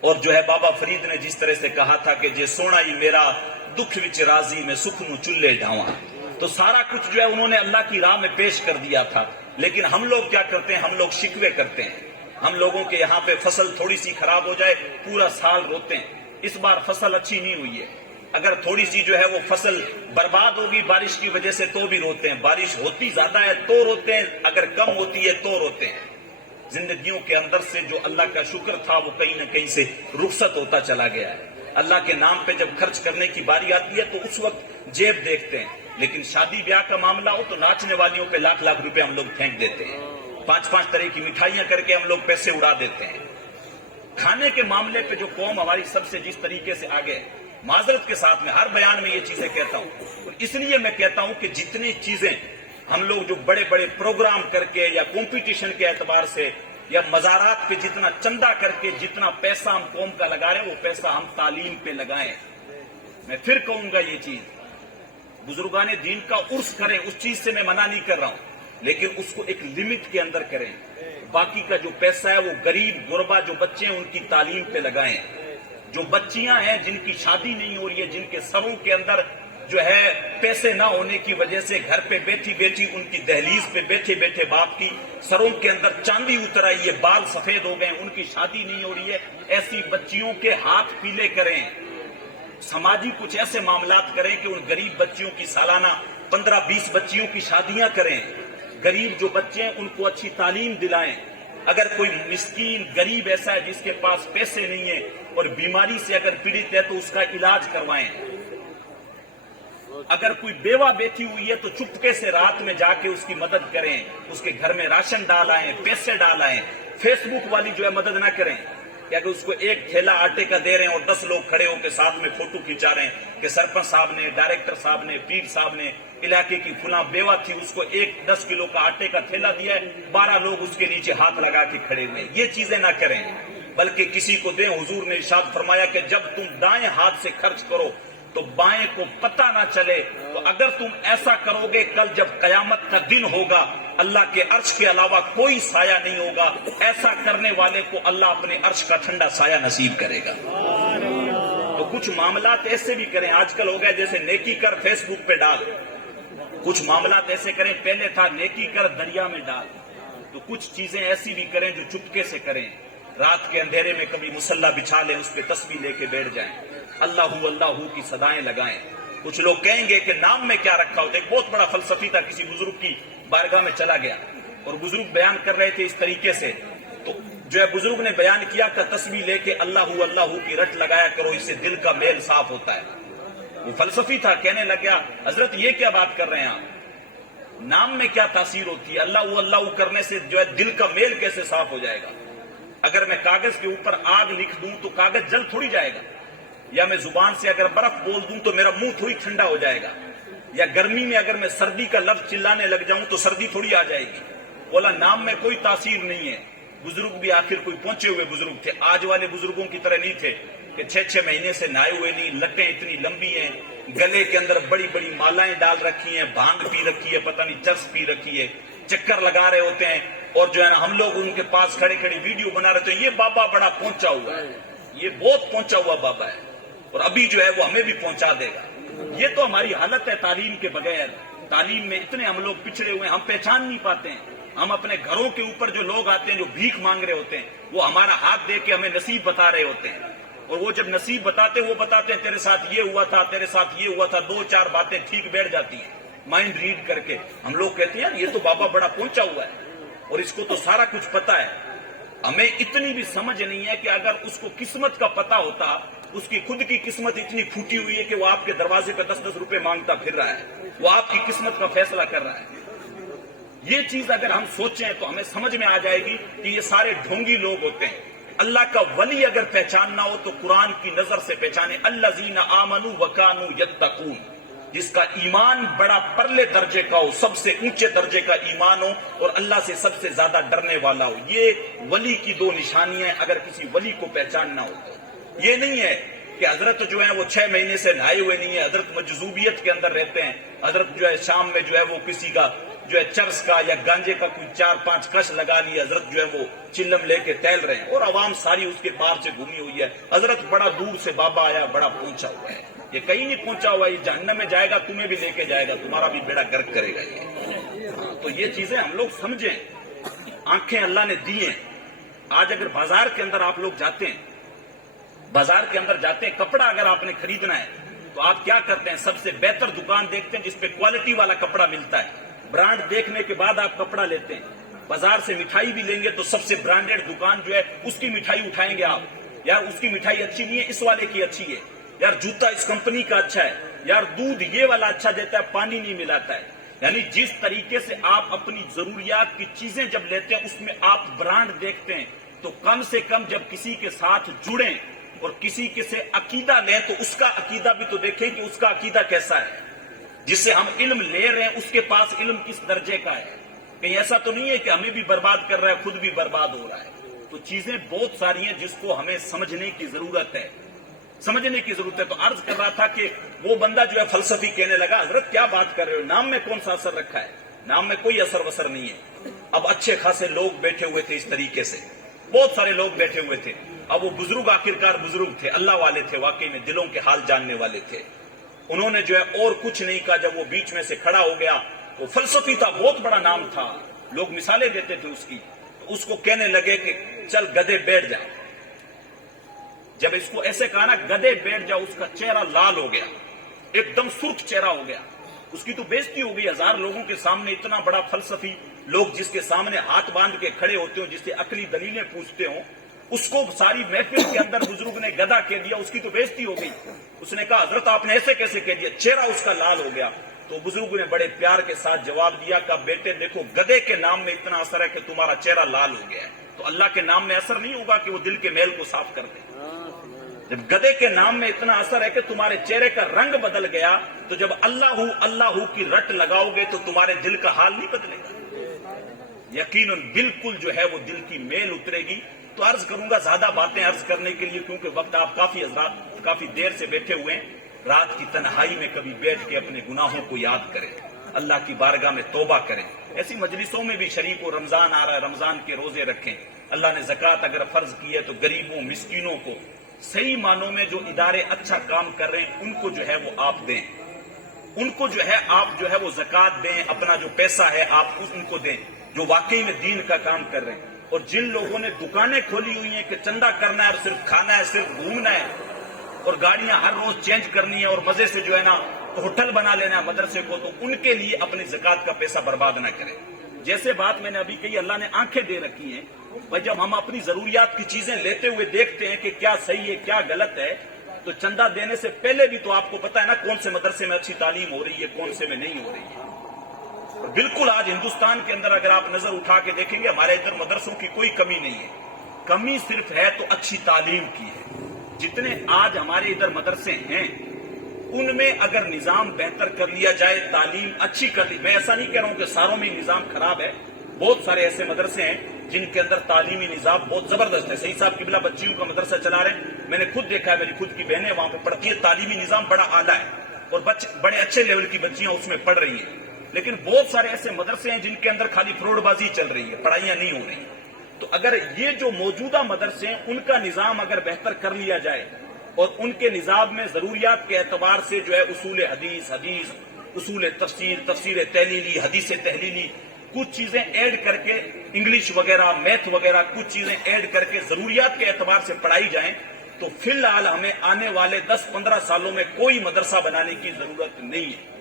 اور جو ہے بابا فرید نے جس طرح سے کہا تھا کہ جے سونا ہی میرا دکھ وچ راضی میں سکھ نو چلے ڈھاواں، تو سارا کچھ جو ہے انہوں نے اللہ کی راہ میں پیش کر دیا تھا۔ لیکن ہم لوگ کیا کرتے ہیں؟ ہم لوگ شکوے کرتے ہیں۔ ہم لوگوں کے یہاں پہ فصل تھوڑی سی خراب ہو جائے پورا سال روتے ہیں، اس بار فصل اچھی نہیں ہوئی ہے۔ اگر تھوڑی سی جو ہے وہ فصل برباد ہوگی بارش کی وجہ سے تو بھی روتے ہیں، بارش ہوتی زیادہ ہے تو روتے ہیں، اگر کم ہوتی ہے تو روتے ہیں۔ زندگیوں کے اندر سے جو اللہ کا شکر تھا وہ کہیں نہ کہیں سے رخصت ہوتا چلا گیا ہے۔ اللہ کے نام پہ جب خرچ کرنے کی باری آتی ہے تو اس وقت جیب دیکھتے ہیں، لیکن شادی بیاہ کا معاملہ ہو تو ناچنے والیوں پہ لاکھ لاکھ روپے ہم لوگ پھینک دیتے ہیں، 5 طرح کی مٹھائیاں کر کے ہم لوگ پیسے اڑا دیتے ہیں۔ کھانے کے معاملے پہ جو قوم ہماری سب سے جس طریقے سے آگے ہے، معذرت کے ساتھ میں ہر بیان میں یہ چیزیں کہتا ہوں، اس لیے میں کہتا ہوں کہ جتنی چیزیں ہم لوگ جو بڑے بڑے پروگرام کر کے یا کمپٹیشن کے اعتبار سے یا مزارات پہ جتنا چندہ کر کے جتنا پیسہ ہم قوم کا لگا رہے ہیں وہ پیسہ ہم تعلیم پہ لگائیں۔ میں پھر کہوں گا یہ چیز، بزرگان دین کا عرس کریں، اس چیز سے میں منع نہیں کر رہا ہوں، لیکن اس کو ایک لمٹ کے اندر کریں۔ باقی کا جو پیسہ ہے وہ غریب غربا جو بچے ہیں ان کی تعلیم پہ لگائیں۔ جو بچیاں ہیں جن کی شادی نہیں ہو رہی ہے، جن کے سروں کے اندر جو ہے پیسے نہ ہونے کی وجہ سے گھر پہ بیٹھی بیٹھی ان کی دہلیز پہ بیٹھے بیٹھے باپ کی سروں کے اندر چاندی اتر آئی ہے، بال سفید ہو گئے، ان کی شادی نہیں ہو رہی ہے، ایسی بچیوں کے ہاتھ پیلے کریں۔ سماجی کچھ ایسے معاملات کریں کہ ان غریب بچیوں کی سالانہ 15-20 بچیوں کی شادیاں کریں۔ غریب جو بچے ہیں ان کو اچھی تعلیم دلائیں۔ اگر کوئی مسکین غریب ایسا ہے جس کے پاس پیسے نہیں ہیں اور بیماری سے اگر پیڑت ہے تو اس کا علاج کروائیں۔ اگر کوئی بیوہ بیٹھی ہوئی ہے تو چپکے سے رات میں جا کے اس کی مدد کریں، اس کے گھر میں راشن ڈالائیں، پیسے ڈالائیں۔ فیس بک والی جو ہے مدد نہ کریں کہ اگر اس کو ایک تھیلا آٹے کا دے رہے ہیں اور 10 لوگ کھڑے ہو کے ساتھ میں فوٹو کھینچا رہے ہیں کہ سرپنچ صاحب نے، ڈائریکٹر صاحب نے، پیر صاحب نے، علاقے کی فلاں بیوہ تھی اس کو 10 کلو کا آٹے کا تھیلا دیا ہے، 12 لوگ اس کے نیچے ہاتھ لگا کے کھڑے ہوئے۔ یہ چیزیں نہ کریں، بلکہ کسی کو دیں۔ حضور نے ارشاد فرمایا کہ جب تم دائیں ہاتھ سے خرچ کرو تو بائیں کو پتہ نہ چلے، تو اگر تم ایسا کرو گے کل جب قیامت کا دن ہوگا اللہ کے عرش کے علاوہ کوئی سایہ نہیں ہوگا، ایسا کرنے والے کو اللہ اپنے عرش کا ٹھنڈا سایہ نصیب کرے گا۔ تو کچھ معاملات ایسے بھی کریں، آج کل ہو گئے جیسے نیکی کر فیس بک پہ ڈال، کچھ معاملات ایسے کریں، پہلے تھا نیکی کر دریا میں ڈال، تو کچھ چیزیں ایسی بھی کریں جو چپکے سے کریں۔ رات کے اندھیرے میں کبھی مصلی بچھا لیں، اس پہ تسبیح لے کے بیٹھ جائیں، اللہ اللہ کی صدائیں لگائیں۔ کچھ لوگ کہیں گے کہ نام میں کیا رکھا ہوتا ہے. ایک بہت بڑا فلسفی تھا, کسی بزرگ کی بارگاہ میں چلا گیا اور بزرگ بیان کر رہے تھے اس طریقے سے, تو جو ہے بزرگ نے بیان کیا کہ تسبیح لے کے اللہ کی رٹ لگایا کرو, اس سے دل کا میل صاف ہوتا ہے. وہ فلسفی تھا, کہنے لگا حضرت یہ کیا بات کر رہے ہیں آپ, نام میں کیا تاثیر ہوتی ہے, اللہ کرنے سے جو ہے دل کا میل کیسے صاف ہو جائے گا. اگر میں کاغذ کے اوپر آگ لکھ دوں تو کاغذ جل تھوڑی جائے گا, یا میں زبان سے اگر برف بول دوں تو میرا منہ تھوڑی ٹھنڈا ہو جائے گا, یا گرمی میں اگر میں سردی کا لفظ چلانے لگ جاؤں تو سردی تھوڑی آ جائے گی. بولا نام میں کوئی تاثیر نہیں ہے. بزرگ بھی آخر کوئی پہنچے ہوئے بزرگ تھے, آج والے بزرگوں کی طرح نہیں تھے کہ 6 مہینے سے نہائے ہوئے نہیں, لٹیں اتنی لمبی ہیں, گلے کے اندر بڑی بڑی مالائیں ڈال رکھی ہیں, بھانگ پی رکھی ہے, پتہ نہیں چرس پی رکھی ہے, چکر لگا رہے ہوتے ہیں, اور جو ہے نا ہم لوگ ان کے پاس کھڑے کھڑے ویڈیو بنا رہے تھے. یہ بابا بڑا پہنچا ہوا ہے, یہ بہت پہنچا ہوا بابا ہے, اور ابھی جو ہے وہ ہمیں بھی پہنچا دے گا. یہ تو ہماری حالت ہے تعلیم کے بغیر. تعلیم میں اتنے ہم لوگ پچھڑے ہوئے ہیں, ہم پہچان نہیں پاتے ہیں. ہم اپنے گھروں کے اوپر جو لوگ آتے ہیں جو بھیک مانگ رہے ہوتے ہیں, وہ ہمارا ہاتھ دے کے ہمیں نصیب بتا رہے ہوتے ہیں, اور وہ جب نصیب بتاتے وہ بتاتے ہیں تیرے ساتھ یہ ہوا تھا, تیرے ساتھ یہ ہوا تھا, 2-4 باتیں ٹھیک بیٹھ جاتی ہیں مائنڈ ریڈ کر کے. ہم لوگ کہتے ہیں یہ تو بابا بڑا پہنچا ہوا ہے اور اس کو تو سارا کچھ پتا ہے. ہمیں اتنی بھی سمجھ نہیں ہے کہ اگر اس کو قسمت کا پتا ہوتا, اس کی خود کی قسمت اتنی پھوٹی ہوئی ہے کہ وہ آپ کے دروازے پہ 10-10 روپے مانگتا پھر رہا ہے, وہ آپ کی قسمت کا فیصلہ کر رہا ہے. یہ چیز اگر ہم سوچیں تو ہمیں سمجھ میں آ جائے گی کہ یہ سارے ڈھونگی لوگ ہوتے ہیں. اللہ کا ولی اگر پہچاننا ہو تو قرآن کی نظر سے پہچانے, الذین آمنوا وکانوا یتقون, جس کا ایمان بڑا پرلے درجے کا ہو, سب سے اونچے درجے کا ایمان ہو, اور اللہ سے سب سے زیادہ ڈرنے والا ہو. یہ ولی کی 2 نشانیاں ہیں اگر کسی ولی کو پہچاننا ہو تو. یہ نہیں ہے کہ حضرت جو ہے وہ 6 مہینے سے نہائے ہوئے نہیں ہے, حضرت مجذوبیت کے اندر رہتے ہیں, حضرت جو ہے شام میں جو ہے وہ کسی کا جو ہے چرس کا یا گانجے کا کوئی 4-5 کش لگا لیا, حضرت جو ہے وہ چلم لے کے ٹہل رہے ہیں, اور عوام ساری اس کے پار سے گھومی ہوئی ہے. حضرت بڑا دور سے بابا آیا, بڑا پہنچا ہوا ہے. یہ کہیں نہیں پہنچا ہوا, یہ جہنم میں جائے گا, تمہیں بھی لے کے جائے گا, تمہارا بھی بیڑا گرک کرے گا. یہ تو یہ چیزیں ہم لوگ سمجھیں. آنکھیں اللہ نے دی ہیں. آج اگر بازار کے اندر آپ لوگ جاتے ہیں, بازار کے اندر جاتے ہیں, کپڑا اگر آپ نے خریدنا ہے تو آپ کیا کرتے ہیں, سب سے بہتر دکان دیکھتے ہیں جس پہ کوالٹی والا کپڑا ملتا ہے. برانڈ دیکھنے کے بعد آپ کپڑا لیتے ہیں. بازار سے مٹھائی بھی لیں گے تو سب سے برانڈیڈ دکان جو ہے اس کی مٹھائی اٹھائیں گے آپ, یار اس کی مٹھائی اچھی نہیں ہے, اس والے کی اچھی ہے, یار جوتا اس کمپنی کا اچھا ہے, یار دودھ یہ والا اچھا دیتا ہے, پانی نہیں ملاتا ہے. یعنی جس طریقے سے آپ اپنی ضروریات کی چیزیں جب لیتے ہیں اس میں آپ برانڈ دیکھتے ہیں, تو کم سے کم جب کسی کے ساتھ جڑیں اور کسی کے سے عقیدہ لیں تو اس کا عقیدہ بھی تو دیکھیں کہ اس کا عقیدہ کیسا ہے. جس سے ہم علم لے رہے ہیں اس کے پاس علم کس درجے کا ہے. کہیں ایسا تو نہیں ہے کہ ہمیں بھی برباد کر رہا ہے, خود بھی برباد ہو رہا ہے. تو چیزیں بہت ساری ہیں جس کو ہمیں سمجھنے کی ضرورت ہے, سمجھنے کی ضرورت ہے. تو عرض کر رہا تھا کہ وہ بندہ جو ہے فلسفی کہنے لگا, حضرت کیا بات کر رہے ہو, نام میں کون سا اثر رکھا ہے, نام میں کوئی اثر وسر نہیں ہے. اب اچھے خاصے لوگ بیٹھے ہوئے تھے اس طریقے سے, بہت سارے لوگ بیٹھے ہوئے تھے. اب وہ بزرگ آخرکار بزرگ تھے, اللہ والے تھے, واقعی میں دلوں کے حال جاننے والے تھے. انہوں نے جو ہے اور کچھ نہیں کہا. جب وہ بیچ میں سے کھڑا ہو گیا, وہ فلسفی تھا, بہت بڑا نام تھا, لوگ مثالیں دیتے تھے اس کی, تو اس کو کہنے لگے کہ چل گدھے بیٹھ جا. جب اس کو ایسے کہا نا گدھے بیٹھ جا, اس کا چہرہ لال ہو گیا, ایک دم سرخ چہرہ ہو گیا. اس کی تو بےزتی ہو گئی 1000 لوگوں کے سامنے. اتنا بڑا فلسفی, لوگ جس کے سامنے ہاتھ باندھ کے کھڑے ہوتے ہوں, جس سے عقلی دلیلیں پوچھتے ہوں, اس کو ساری محفل کے اندر بزرگ نے گدھا کہہ دیا. اس کی تو بےزتی ہو گئی. اس نے کہا حضرت آپ نے ایسے کیسے کہہ دیا, چہرہ اس کا لال ہو گیا. تو بزرگ نے بڑے پیار کے ساتھ جواب دیا کہ بیٹے دیکھو, گدھے کے نام میں اتنا اثر ہے کہ تمہارا چہرہ لال ہو گیا ہے, تو اللہ کے نام میں اثر نہیں ہوگا کہ وہ دل کے میل کو صاف کر دے. جب گدھے کے نام میں اتنا اثر ہے کہ تمہارے چہرے کا رنگ بدل گیا, تو جب اللہ کی رٹ لگاؤ گے تو تمہارے دل کا حال نہیں بدلے گا. یقیناً بالکل جو ہے وہ دل کی میل اترے گی. تو عرض کروں گا, زیادہ باتیں عرض کرنے کے لیے, کیونکہ وقت آپ کافی دیر سے بیٹھے ہوئے ہیں. رات کی تنہائی میں کبھی بیٹھ کے اپنے گناہوں کو یاد کریں, اللہ کی بارگاہ میں توبہ کریں. ایسی مجلسوں میں بھی شریک ہو. رمضان آ رہا ہے, رمضان کے روزے رکھیں. اللہ نے زکوٰۃ اگر فرض کی ہے تو غریبوں مسکینوں کو, صحیح معنوں میں جو ادارے اچھا کام کر رہے ہیں ان کو جو ہے وہ آپ دیں, ان کو جو ہے آپ جو ہے وہ زکوٰۃ دیں. اپنا جو پیسہ ہے آپ ان کو دیں جو واقعی میں دین کا کام کر رہے ہیں. اور جن لوگوں نے دکانیں کھولی ہوئی ہیں کہ چندہ کرنا ہے اور صرف کھانا ہے, صرف گھومنا ہے, اور گاڑیاں ہر روز چینج کرنی ہے, اور مزے سے جو ہے نا ہوٹل بنا لینا ہے مدرسے کو، تو ان کے لیے اپنی زکات کا پیسہ برباد نہ کریں۔ جیسے بات میں نے ابھی کہی، اللہ نے آنکھیں دے رکھی ہیں بھائی، جب ہم اپنی ضروریات کی چیزیں لیتے ہوئے دیکھتے ہیں کہ کیا صحیح ہے کیا غلط ہے، تو چندہ دینے سے پہلے بھی تو آپ کو پتا ہے نا کون سے مدرسے میں اچھی تعلیم ہو رہی ہے، کون سے میں نہیں ہو رہی ہے۔ بالکل آج ہندوستان کے اندر اگر آپ نظر اٹھا کے دیکھیں گے، ہمارے ادھر مدرسوں کی کوئی کمی نہیں ہے، کمی صرف ہے تو اچھی تعلیم کی ہے۔ جتنے آج ہمارے ادھر مدرسے ہیں ان میں اگر نظام بہتر کر لیا جائے، تعلیم اچھی کر لی، میں ایسا نہیں کہہ رہا ہوں کہ ساروں میں نظام خراب ہے، بہت سارے ایسے مدرسے ہیں جن کے اندر تعلیمی نظام بہت زبردست ہے۔ صحیح صاحب قبلہ بچیوں کا مدرسہ چلا رہے ہیں، میں نے خود دیکھا ہے، میری خود کی بہنیں وہاں پہ پڑھتی ہے، تعلیمی نظام بڑا اعلیٰ ہے اور بڑے اچھے لیول کی بچیاں اس میں پڑھ رہی ہیں۔ لیکن بہت سارے ایسے مدرسے ہیں جن کے اندر خالی فروڈ بازی چل رہی ہے، پڑھائیاں نہیں ہو رہی ہیں۔ تو اگر یہ جو موجودہ مدرسے ہیں ان کا نظام اگر بہتر کر لیا جائے اور ان کے نظام میں ضروریات کے اعتبار سے جو ہے اصول حدیث، اصول تفسیر تحلیلی، حدیث تحلیلی، کچھ چیزیں ایڈ کر کے، انگلش وغیرہ، میتھ وغیرہ، کچھ چیزیں ایڈ کر کے ضروریات کے اعتبار سے پڑھائی جائیں، تو فی الحال ہمیں آنے والے 10-15 سالوں میں کوئی مدرسہ بنانے کی ضرورت نہیں ہے۔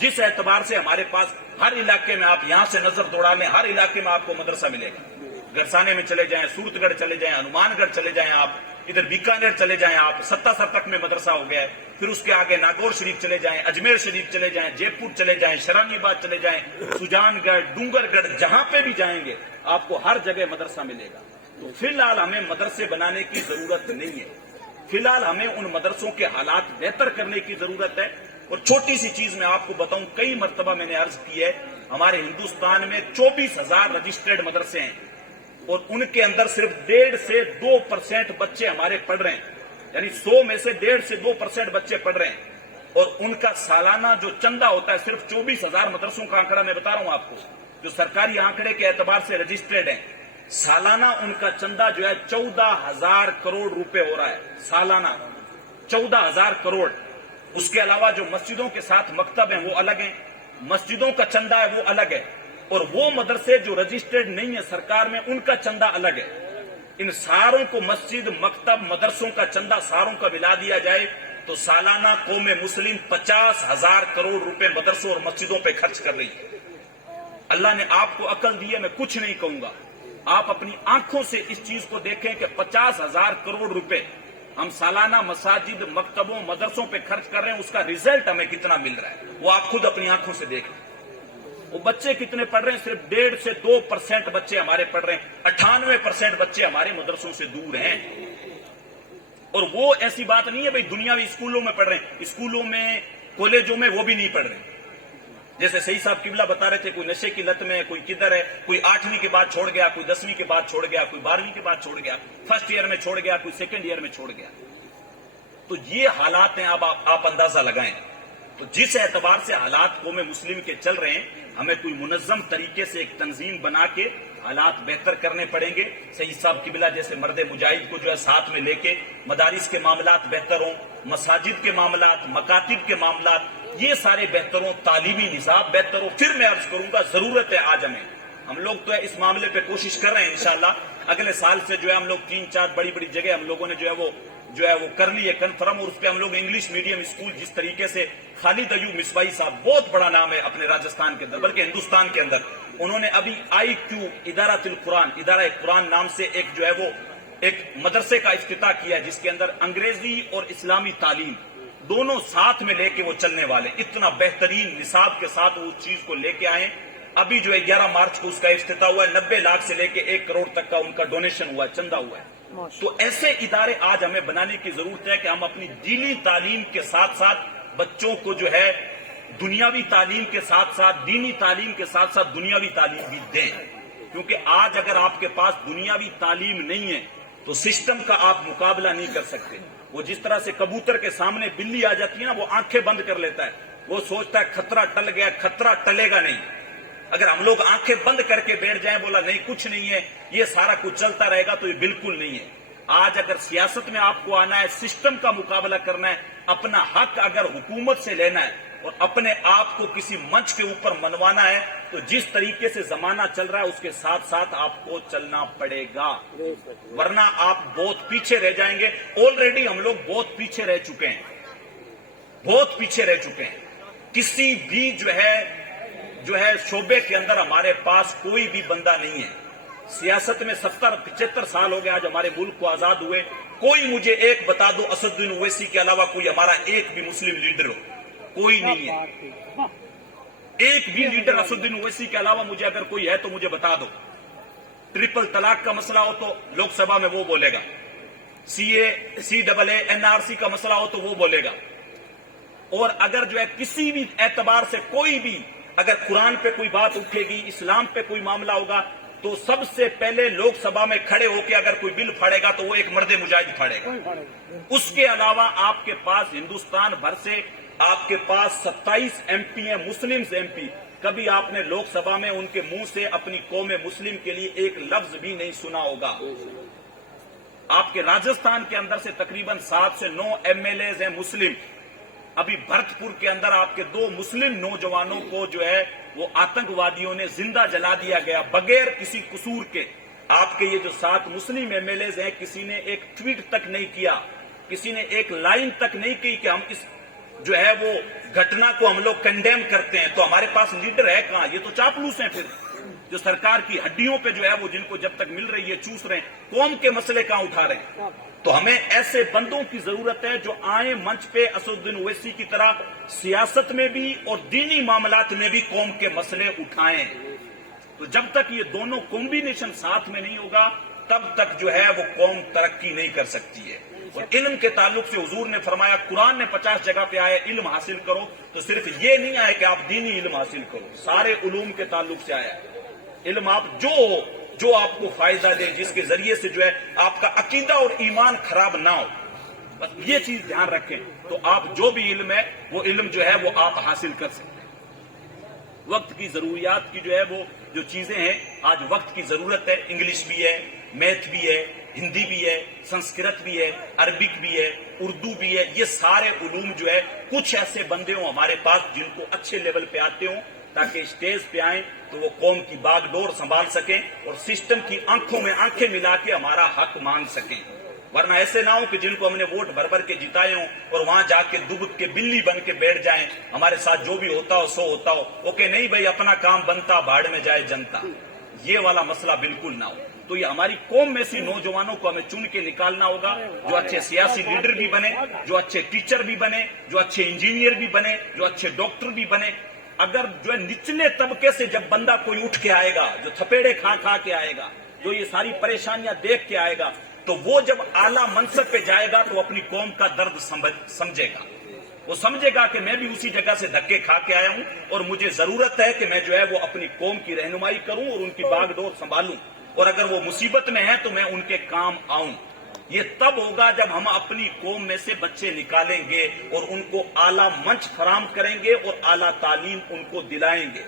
جس اعتبار سے ہمارے پاس ہر علاقے میں، آپ یہاں سے نظر دوڑا لیں، ہر علاقے میں آپ کو مدرسہ ملے گا۔ گرسانے میں چلے جائیں، سورت گڑھ چلے جائیں، ہنومان گڑھ چلے جائیں، آپ ادھر بیکانیر چلے جائیں، آپ ستاسر تک میں مدرسہ ہو گیا ہے، پھر اس کے آگے ناگور شریف چلے جائیں، اجمیر شریف چلے جائیں، جے پور چلے جائیں، شرانی آباد چلے جائیں، سجان گڑھ، ڈونگر گڑھ، جہاں پہ بھی جائیں گے آپ کو ہر جگہ مدرسہ ملے گا۔ تو فی الحال ہمیں مدرسے بنانے کی ضرورت نہیں ہے، فی الحال ہمیں ان مدرسوں کے حالات بہتر کرنے کی ضرورت ہے۔ اور چھوٹی سی چیز میں آپ کو بتاؤں، کئی مرتبہ میں نے عرض کی ہے، ہمارے ہندوستان میں 24,000 رجسٹرڈ مدرسے ہیں اور ان کے اندر صرف 1.5 سے 2% بچے ہمارے پڑھ رہے ہیں، یعنی 100 میں سے 1.5 سے 2% بچے پڑھ رہے ہیں، اور ان کا سالانہ جو چندہ ہوتا ہے، صرف 24,000 مدرسوں کا آنکڑا میں بتا رہا ہوں آپ کو، جو سرکاری آنکڑے کے اعتبار سے رجسٹرڈ ہیں، سالانہ ان کا چندہ جو ہے 14,000 کروڑ روپے ہو رہا ہے، سالانہ 14,000 کروڑ۔ اس کے علاوہ جو مسجدوں کے ساتھ مکتب ہیں وہ الگ ہیں، مسجدوں کا چندہ ہے وہ الگ ہے، اور وہ مدرسے جو رجسٹرڈ نہیں ہیں سرکار میں ان کا چندہ الگ ہے۔ ان ساروں کو، مسجد، مکتب، مدرسوں کا چندہ ساروں کا ملا دیا جائے تو سالانہ قوم مسلم 50,000 کروڑ روپے مدرسوں اور مسجدوں پہ خرچ کر رہی ہے۔ اللہ نے آپ کو عقل دی ہے، میں کچھ نہیں کہوں گا، آپ اپنی آنکھوں سے اس چیز کو دیکھیں کہ 50,000 کروڑ روپے ہم سالانہ مساجد، مکتبوں، مدرسوں پہ خرچ کر رہے ہیں، اس کا ریزلٹ ہمیں کتنا مل رہا ہے وہ آپ خود اپنی آنکھوں سے دیکھیں۔ وہ بچے کتنے پڑھ رہے ہیں؟ صرف 1.5 سے 2% بچے ہمارے پڑھ رہے ہیں، 98% بچے ہمارے مدرسوں سے دور ہیں۔ اور وہ ایسی بات نہیں ہے بھائی دنیاوی اسکولوں میں پڑھ رہے ہیں، اسکولوں میں، کالجوں میں وہ بھی نہیں پڑھ رہے ہیں۔ جیسے صحیح صاحب قبلہ بتا رہے تھے، کوئی نشے کی لت میں، کوئی کدھر ہے، کوئی 8ویں کے بعد چھوڑ گیا، کوئی 10ویں کے بعد چھوڑ گیا، کوئی 12ویں کے بعد چھوڑ گیا، فرسٹ ایئر میں چھوڑ گیا، کوئی سیکنڈ ایئر میں چھوڑ گیا۔ تو یہ حالات ہیں، اب آپ اندازہ لگائیں۔ تو جس اعتبار سے حالات قوم مسلم کے چل رہے ہیں، ہمیں کوئی منظم طریقے سے ایک تنظیم بنا کے حالات بہتر کرنے پڑیں گے۔ سید صاحب قبلہ جیسے مرد مجاہد کو جو ہے ساتھ میں لے کے مدارس کے معاملات بہتر ہوں، مساجد کے معاملات، مکاتب کے معاملات یہ سارے بہتر ہوں، تعلیمی نصاب بہتر ہو۔ پھر میں عرض کروں گا، ضرورت ہے آج ہم لوگ تو اس معاملے پہ کوشش کر رہے ہیں، انشاءاللہ اگلے سال سے جو ہے ہم لوگ 3-4 بڑی جگہ ہم لوگوں نے جو ہے وہ کر لی ہے کنفرم، اور اس پہ ہم لوگ انگلش میڈیم اسکول، جس طریقے سے خالد ایوب مصباحی صاحب، بہت بڑا نام ہے اپنے راجستھان کے اندر بلکہ ہندوستان کے اندر، انہوں نے ابھی IQ ادارۃ القرآن، ادارہ قرآن نام سے ایک جو ہے وہ ایک مدرسے کا افتتاح کیا ہے، جس کے اندر انگریزی اور اسلامی تعلیم دونوں ساتھ میں لے کے وہ چلنے والے، اتنا بہترین نصاب کے ساتھ وہ اس چیز کو لے کے آئے۔ ابھی جو ہے 11 مارچ کو اس کا افتتاح ہوا ہے، 90 لاکھ سے لے کے 1 کروڑ تک کا ان کا ڈونیشن ہوا ہے، چندہ ہوا ہے۔ تو ایسے ادارے آج ہمیں بنانے کی ضرورت ہے کہ ہم اپنی دینی تعلیم کے ساتھ ساتھ بچوں کو جو ہے دنیاوی تعلیم کے ساتھ ساتھ، دینی تعلیم کے ساتھ ساتھ دنیاوی تعلیم بھی دیں، کیونکہ آج اگر آپ کے پاس دنیاوی تعلیم نہیں ہے تو سسٹم کا آپ مقابلہ نہیں کر سکتے۔ وہ جس طرح سے کبوتر کے سامنے بلی آ جاتی ہے نا، وہ آنکھیں بند کر لیتا ہے، وہ سوچتا ہے خطرہ ٹل گیا، خطرہ ٹلے گا نہیں۔ اگر ہم لوگ آنکھیں بند کر کے بیٹھ جائیں، بولا نہیں کچھ نہیں ہے، یہ سارا کچھ چلتا رہے گا، تو یہ بالکل نہیں ہے۔ آج اگر سیاست میں آپ کو آنا ہے، سسٹم کا مقابلہ کرنا ہے، اپنا حق اگر حکومت سے لینا ہے اور اپنے آپ کو کسی منچ کے اوپر منوانا ہے، تو جس طریقے سے زمانہ چل رہا ہے اس کے ساتھ ساتھ آپ کو چلنا پڑے گا، ورنہ آپ بہت پیچھے رہ جائیں گے۔ آلریڈی ہم لوگ بہت پیچھے رہ چکے ہیں، بہت پیچھے رہ چکے ہیں۔ کسی بھی جو ہے شعبے کے اندر ہمارے پاس کوئی بھی بندہ نہیں ہے. سیاست میں 70-75 سال ہو گئے آج ہمارے ملک کو آزاد ہوئے. کوئی مجھے ایک بتا دو اسد الدین اویسی کے علاوہ کوئی ہمارا ایک بھی مسلم لیڈر ہو. کوئی نہیں ہے. ایک بھی لیڈر اسد الدین اویسی کے علاوہ مجھے اگر کوئی ہے تو مجھے بتا دو. ٹرپل طلاق کا مسئلہ ہو تو لوک سبھا میں وہ بولے گا. CAA NRC کا مسئلہ ہو تو وہ بولے گا. اور اگر جو ہے کسی بھی اعتبار سے کوئی بھی اگر قرآن پہ کوئی بات اٹھے گی, اسلام پہ کوئی معاملہ ہوگا, تو سب سے پہلے لوک سبھا میں کھڑے ہو کے اگر کوئی بل پھاڑے گا تو وہ ایک مرد مجاہد پھاڑے گا. اس کے علاوہ آپ کے پاس ہندوستان بھر سے آپ کے پاس 27 MP ہیں, مسلم MP. کبھی آپ نے لوک سبھا میں ان کے منہ سے اپنی قوم مسلم کے لیے ایک لفظ بھی نہیں سنا ہوگا. آپ کے راجستھان کے اندر سے تقریباً 7 سے 9 MLAs ہیں مسلم. ابھی بھرتپور کے اندر آپ کے 2 مسلم نوجوانوں کو جو ہے وہ آتنکوادیوں نے زندہ جلا دیا گیا بغیر کسی قصور کے. آپ کے یہ جو 7 مسلم MLAs ہیں, کسی نے ایک ٹویٹ تک نہیں کیا, کسی نے ایک لائن تک نہیں کی کہ ہم اس جو ہے وہ گھٹنا کو ہم لوگ کنڈیم کرتے ہیں. تو ہمارے پاس لیڈر ہے کہاں؟ یہ تو چاپلوس ہیں پھر, جو سرکار کی ہڈیوں پہ جو ہے وہ جن کو جب تک مل رہی ہے چوس رہے ہیں. قوم کے مسئلے کہاں اٹھا رہے ہیں؟ تو ہمیں ایسے بندوں کی ضرورت ہے جو آئیں منچ پہ اسد الدین اویسی کی طرح سیاست میں بھی اور دینی معاملات میں بھی قوم کے مسئلے اٹھائیں. تو جب تک یہ دونوں کمبینیشن ساتھ میں نہیں ہوگا تب تک جو ہے وہ قوم ترقی نہیں کر سکتی ہے. اور علم کے تعلق سے حضور نے فرمایا, قرآن نے 50 جگہ پہ آیا علم حاصل کرو, تو صرف یہ نہیں آئے کہ آپ دینی علم حاصل کرو, سارے علوم کے تعلق سے آیا. علم آپ جو آپ کو فائدہ دے, جس کے ذریعے سے جو ہے آپ کا عقیدہ اور ایمان خراب نہ ہو, بس یہ چیز دھیان رکھیں. تو آپ جو بھی علم ہے وہ علم جو ہے وہ آپ حاصل کر سکتے ہیں. وقت کی ضروریات کی جو ہے وہ جو چیزیں ہیں, آج وقت کی ضرورت ہے. انگلش بھی ہے, میتھ بھی ہے, ہندی بھی ہے, سنسکرت بھی ہے, عربک بھی ہے, اردو بھی ہے. یہ سارے علوم جو ہے کچھ ایسے بندے ہوں ہمارے پاس جن کو اچھے لیول پہ آتے ہوں, تاکہ اسٹیج پہ آئیں تو وہ قوم کی باغ ڈور سنبھال سکیں اور سسٹم کی آنکھوں میں آنکھیں ملا کے ہمارا حق مانگ سکیں. ورنہ ایسے نہ ہو کہ جن کو ہم نے ووٹ بھر بھر کے جتائے ہوں اور وہاں جا کے دبک کے بلی بن کے بیٹھ جائیں, ہمارے ساتھ جو بھی ہوتا ہو سو ہوتا ہو, اوکے نہیں بھائی اپنا کام بنتا بھاڑ میں جائے جنتا. یہ والا مسئلہ بالکل نہ ہو. تو یہ ہماری قوم میں سے نوجوانوں کو ہمیں چن کے نکالنا ہوگا جو اچھے سیاسی لیڈر بھی بنے, جو اچھے ٹیچر بھی بنے, جو اچھے انجینئر بھی بنے, جو اچھے ڈاکٹر بھی بنے. اگر جو ہے نچلے طبقے سے جب بندہ کوئی اٹھ کے آئے گا, جو تھپیڑے کھا کے آئے گا, جو یہ ساری پریشانیاں دیکھ کے آئے گا, تو وہ جب اعلیٰ منصب پہ جائے گا تو اپنی قوم کا درد سمجھے گا. وہ سمجھے گا کہ میں بھی اسی جگہ سے دھکے کھا کے آیا ہوں اور مجھے ضرورت ہے کہ میں جو ہے وہ اپنی قوم کی رہنمائی کروں اور ان کی باغ ڈور سنبھالوں, اور اگر وہ مصیبت میں ہیں تو میں ان کے کام آؤں. یہ تب ہوگا جب ہم اپنی قوم میں سے بچے نکالیں گے اور ان کو اعلیٰ منچ فراہم کریں گے اور اعلیٰ تعلیم ان کو دلائیں گے.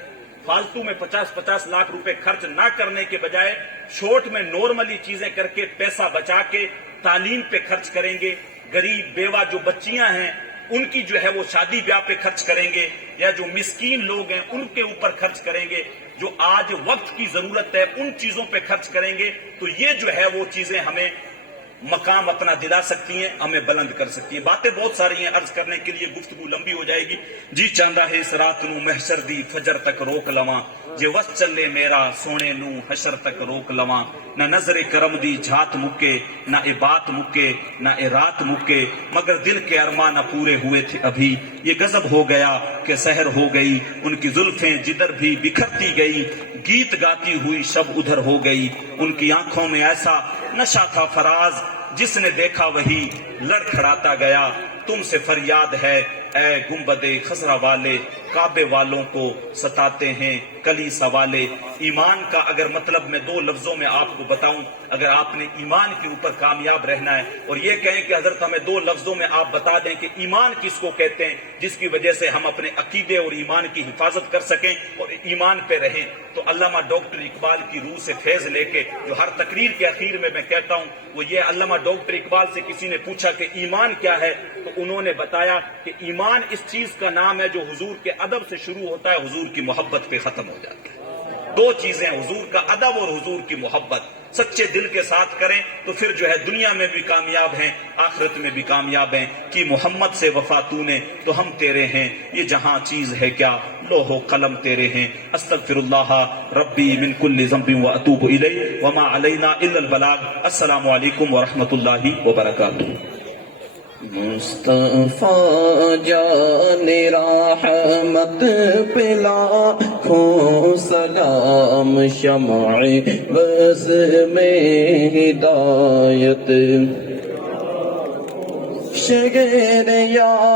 فالتو میں 50-50 لاکھ روپے خرچ نہ کرنے کے بجائے شورٹ میں نارملی چیزیں کر کے پیسہ بچا کے تعلیم پہ خرچ کریں گے. غریب بیوہ جو بچیاں ہیں ان کی جو ہے وہ شادی بیاہ پہ خرچ کریں گے, یا جو مسکین لوگ ہیں ان کے اوپر خرچ کریں گے. جو آج وقت کی ضرورت ہے ان چیزوں پہ خرچ کریں گے, تو یہ جو ہے وہ چیزیں ہمیں مقام اپنا دلا سکتی ہیں, ہمیں بلند کر سکتی ہیں. باتیں بہت ساری ہیں, عرض کرنے کے لیے گفتگو لمبی ہو جائے گی. جی چاندہ ہے اس رات نو محشر دی فجر تک روک لواں, جے وس چلے میرا سونے نو حشر تک روک لواں. نہ نظر کرم دی جھات مکے, نہ اے بات مکے, نہ اے رات مکے, مگر دل کے ارمان نہ پورے ہوئے تھے ابھی. یہ غضب ہو گیا کہ سحر ہو گئی, ان کی زلفیں جدھر بھی بکھرتی گئی, گیت گاتی ہوئی شب ادھر ہو گئی. ان کی آنکھوں میں ایسا نشہ تھا فراز, جس نے دیکھا وہی لڑکھڑاتا گیا. تم سے فریاد ہے اے گنبد خضرا والے, کعبے والوں کو ستاتے ہیں کلیسا والے. ایمان کا اگر مطلب میں 2 لفظوں میں آپ کو بتاؤں, اگر آپ نے ایمان کے اوپر کامیاب رہنا ہے اور یہ کہیں کہ حضرت ہمیں 2 لفظوں میں آپ بتا دیں کہ ایمان کس کو کہتے ہیں, جس کی وجہ سے ہم اپنے عقیدے اور ایمان کی حفاظت کر سکیں اور ایمان پہ رہیں, تو علامہ ڈاکٹر اقبال کی روح سے فیض لے کے جو ہر تقریر کے اخیر میں کہتا ہوں وہ یہ, علامہ ڈاکٹر اقبال سے کسی نے پوچھا کہ ایمان کیا ہے, تو انہوں نے بتایا کہ ایمان اس چیز کا نام ہے جو حضور کے ادب سے شروع ہوتا ہے, حضور کی محبت پہ ختم ہو جاتا ہے. 2 چیزیں, حضور کا ادب اور حضور کی محبت. سچے دل کے ساتھ کریں تو پھر جو ہے دنیا میں بھی کامیاب ہیں، آخرت میں بھی کامیاب ہیں کہ محمد سے وفا تو نے تو ہم تیرے ہیں، یہ جہاں چیز ہے کیا لوح و قلم تیرے ہیں۔ استغفر اللہ ربی من کل ذنب واتوب الیہ وما علینا الا البلاغ۔ السلام علیکم ورحمۃ اللہ وبرکاتہ۔ مصطفیٰ جان رحمت پلا کھو سلام شمع بس میں ہدایت شگر یا